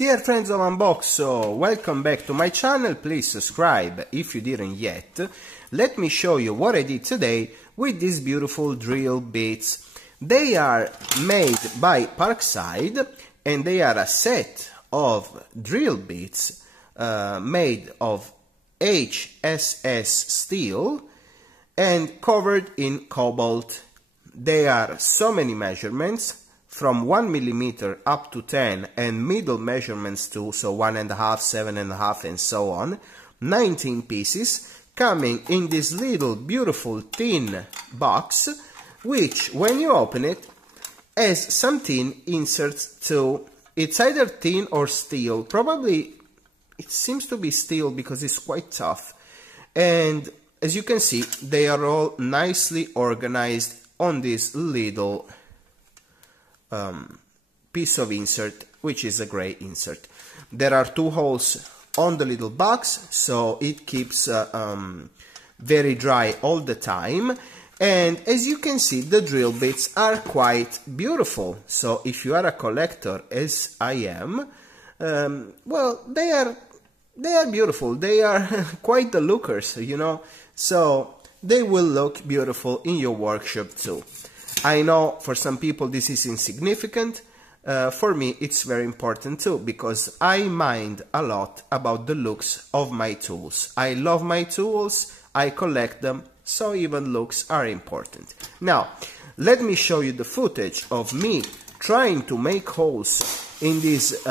Dear friends of Unboxo, welcome back to my channel. Please subscribe if you didn't yet. Let me show you what I did today with these beautiful drill bits. They are made by Parkside and they are a set of drill bits made of HSS steel and covered in cobalt. They are so many measurements, from 1 millimeter up to 10, and middle measurements too, so 1.5, 7.5, and so on. 19 pieces coming in this little beautiful tin box, which when you open it has some tin inserts too. It's either tin or steel. Probably it seems to be steel because it's quite tough. And as you can see, they are all nicely organized on this little piece of insert, which is a gray insert. There are 2 holes on the little box, so it keeps very dry all the time. And as you can see, the drill bits are quite beautiful. So if you are a collector, as I am, well, they are beautiful. They are quite the lookers, you know. So they will look beautiful in your workshop too. I know for some people this is insignificant. For me it's very important too, because I mind a lot about the looks of my tools. I love my tools, I collect them, so even looks are important. Now, let me show you the footage of me trying to make holes in this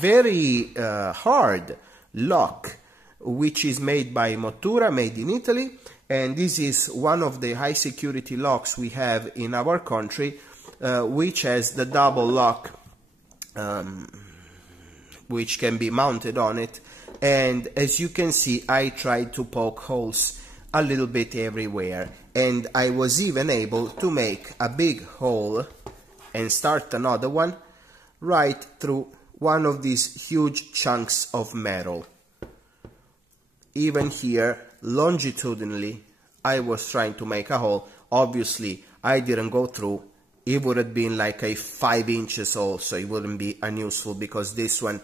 very hard lock, which is made by Mottura, made in Italy. And this is one of the high security locks we have in our country, which has the double lock, which can be mounted on it. And as you can see, I tried to poke holes a little bit everywhere. And I was even able to make a big hole and start another one right through one of these huge chunks of metal. Even here, longitudinally, I was trying to make a hole. Obviously, I didn't go through. It would have been like a 5 inches hole, so it wouldn't be unuseful, because this one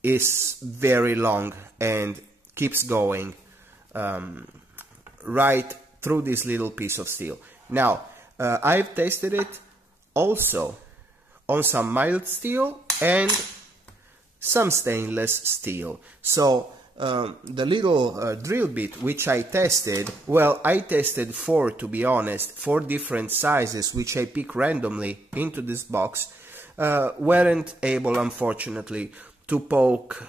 is very long and keeps going right through this little piece of steel. Now, I've tested it also on some mild steel and some stainless steel. So the little drill bit which I tested, well, I tested 4, to be honest, 4 different sizes which I pick randomly into this box, weren't able, unfortunately, to poke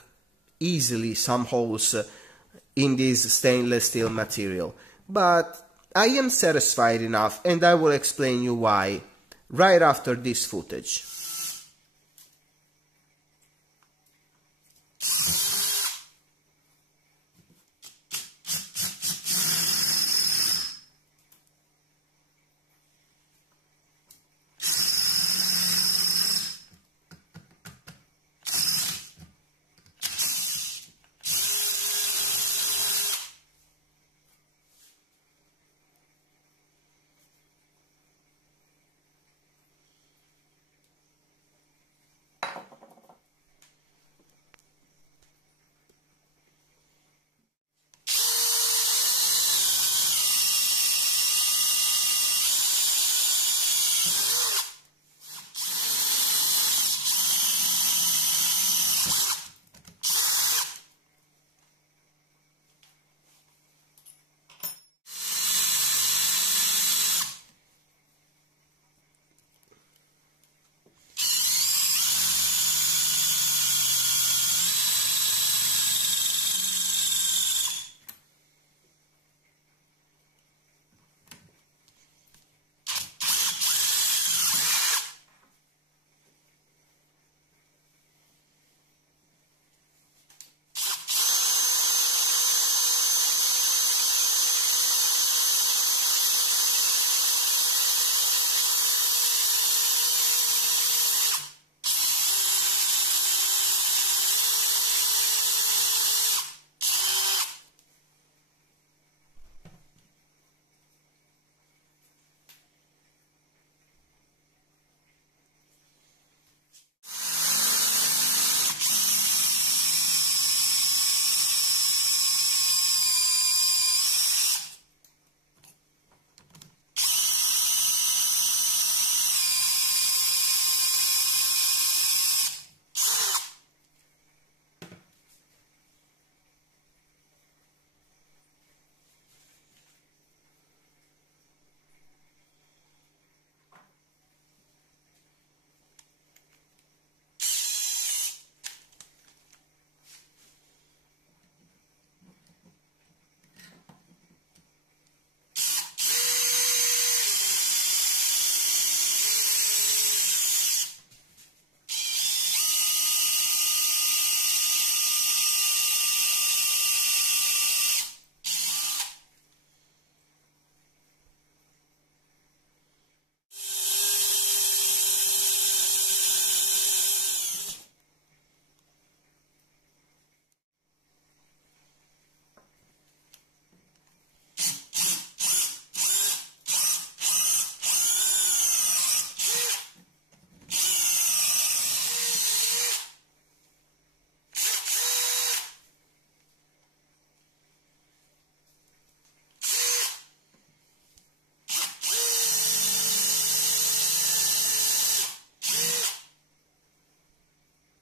easily some holes in this stainless steel material. But I am satisfied enough, and I will explain you why right after this footage.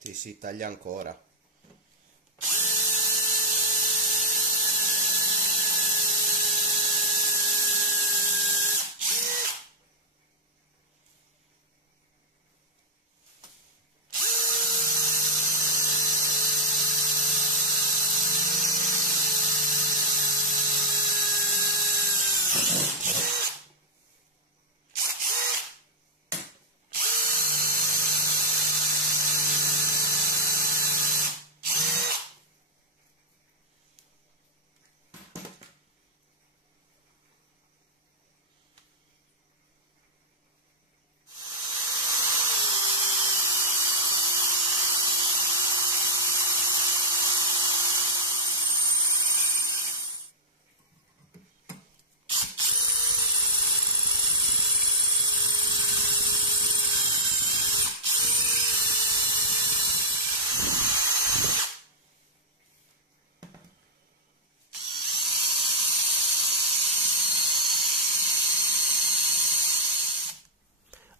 Ti si taglia ancora.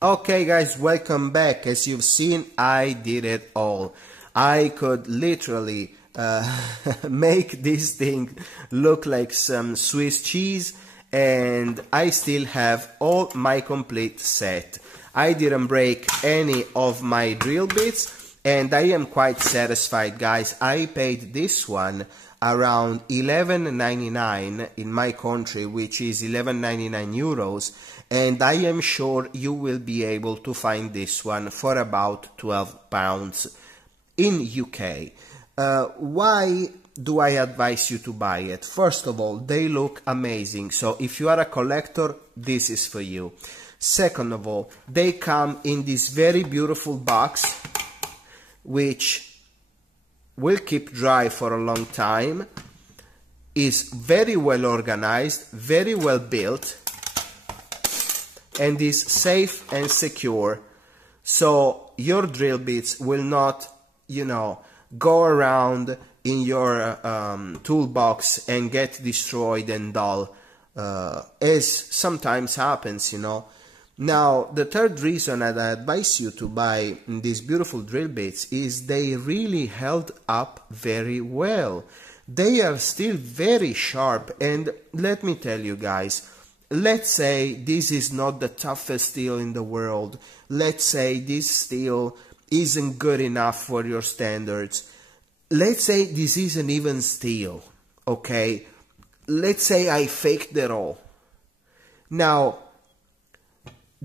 Okay guys, welcome back. As you've seen, I did it all. I could literally make this thing look like some Swiss cheese, and I still have all my complete set. I didn't break any of my drill bits, and I am quite satisfied, guys. I paid this one around 11.99 in my country, which is 11.99 euros, and I am sure you will be able to find this one for about 12 pounds in UK. Why do I advise you to buy it? First of all, they look amazing, so if you are a collector, this is for you. Second of all, they come in this very beautiful box, which will keep dry for a long time, is very well organized, very well built, and is safe and secure, so your drill bits will not, you know, go around in your toolbox and get destroyed and dull, as sometimes happens, you know. Now, the third reason that I advise you to buy these beautiful drill bits is they really held up very well. They are still very sharp, and let me tell you guys, let's say this is not the toughest steel in the world. Let's say this steel isn't good enough for your standards. Let's say this isn't even steel, okay? Let's say I faked it all. Now,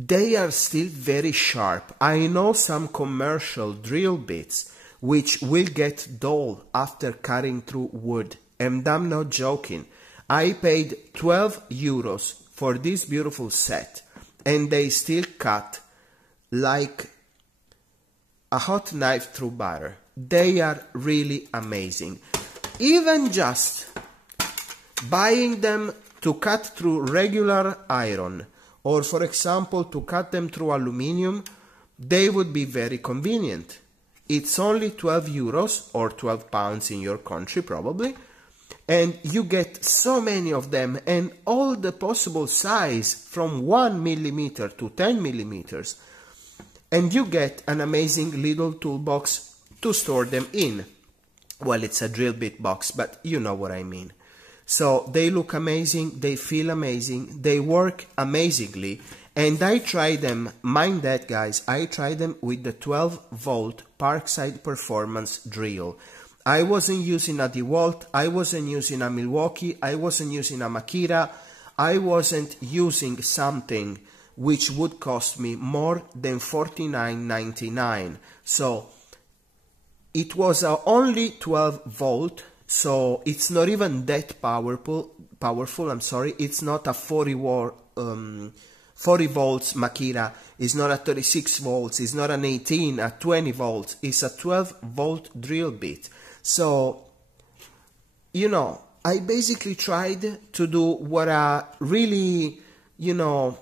they are still very sharp. I know some commercial drill bits which will get dull after cutting through wood, and I'm not joking. I paid 12 euros for this beautiful set, and they still cut like a hot knife through butter. They are really amazing. Even just buying them to cut through regular iron, or for example to cut them through aluminium, they would be very convenient. It's only 12 euros or 12 pounds in your country probably, and you get so many of them, and all the possible size from 1 millimeter to 10 millimeters, and you get an amazing little toolbox to store them in. Well, it's a drill bit box, but you know what I mean. So they look amazing, they feel amazing, they work amazingly, and I tried them, mind that guys, I tried them with the 12 volt Parkside Performance drill. I wasn't using a DeWalt, I wasn't using a Milwaukee, I wasn't using a Makita, I wasn't using something which would cost me more than $49.99. So it was only 12 volt, so it's not even that powerful. I'm sorry, it's not a 40 volts Makita, it's not a 36 volts, it's not an 18, a 20 volts, it's a 12 volt drill bit. So, you know, I basically tried to do what a really, you know,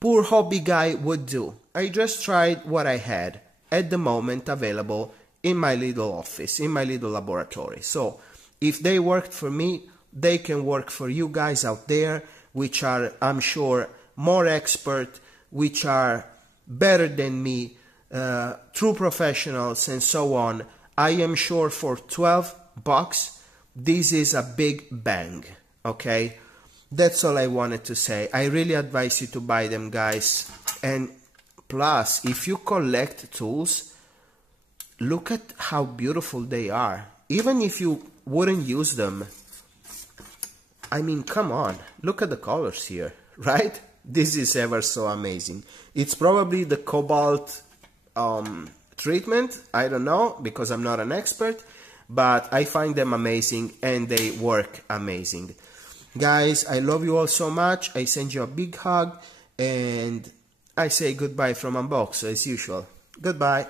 poor hobby guy would do. I just tried what I had at the moment available in my little office, in my little laboratory. So, if they worked for me, they can work for you guys out there, which are, I'm sure, more expert, which are better than me, true professionals and so on, I am sure for 12 bucks, this is a big bang, okay? That's all I wanted to say. I really advise you to buy them, guys. And plus, if you collect tools, look at how beautiful they are. Even if you wouldn't use them, I mean, come on, look at the colors here, right? This is ever so amazing. It's probably the cobalt treatment, I don't know, because I'm not an expert, but I find them amazing and they work amazing. Guys, I love you all so much. I send you a big hug and I say goodbye from Unbox as usual. Goodbye.